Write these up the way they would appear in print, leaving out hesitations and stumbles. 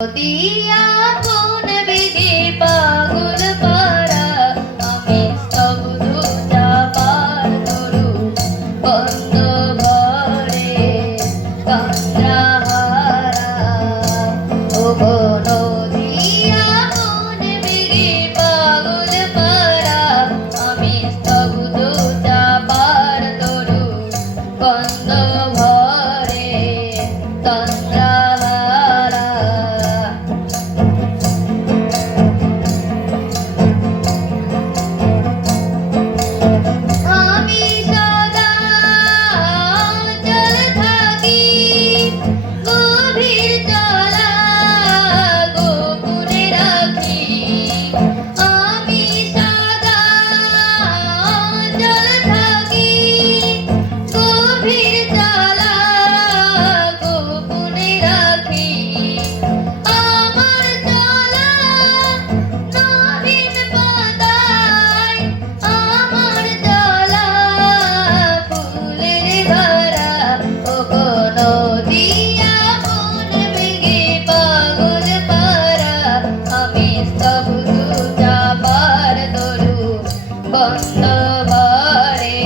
দিয়া কোন বেগে পাগল পারা আমি স্তব্ধ চাপার তরু বন্ধ ঘরে কান্দ্রাহারা ও নদিয়া কোন বেগে পাগল পারা আমি স্তব্ধ চাপার তরু বন্ধ ঘরে কান্দ্রাহারা আমি সদা চল থাকি গভীর জলা গোপনে রাখি আমি সদা চল থাকি গভীর জলা গোপনে রাখি আমার চলা নবীন পাতায় আমার চলা ফুলের ভরা ও নদিয়া মন বেগে পাগল পারা আমি স্তব্ধ চাপার তরু বন্ধ ঘরে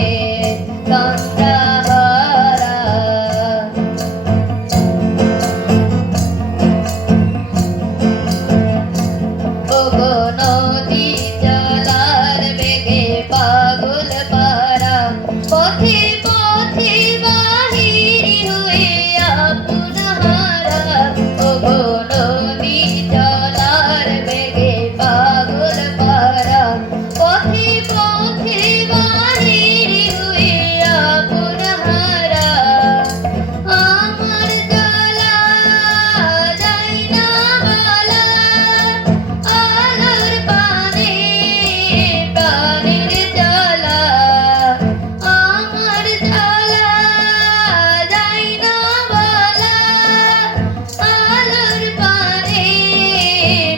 কান্দ্রাহারা ওগো নদী চলার বেগে পাগল পারা পথে পথে বাহির হয়ে আপন হারা ওগো নদী চলার বেগে পাগল পারা পথে পথে বাহির হয়ে আপন হারা আমার চলা যায় না বলা আলোর পানে প্রাণের জ্বালা আমার জ্বালা যায় না বলা আলোর পানে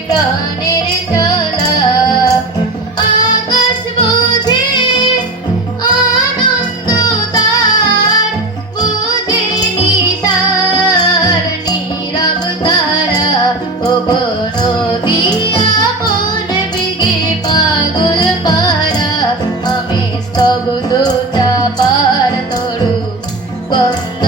প্রাণের জ্বালা আকাশ বোঝে আনন্দ তার বোঝে নিশার নীরব তারা ওগো নদিয়া মন বেগে পাগল পারা আমি স্তব্ধ চাপার তরু বন্ধ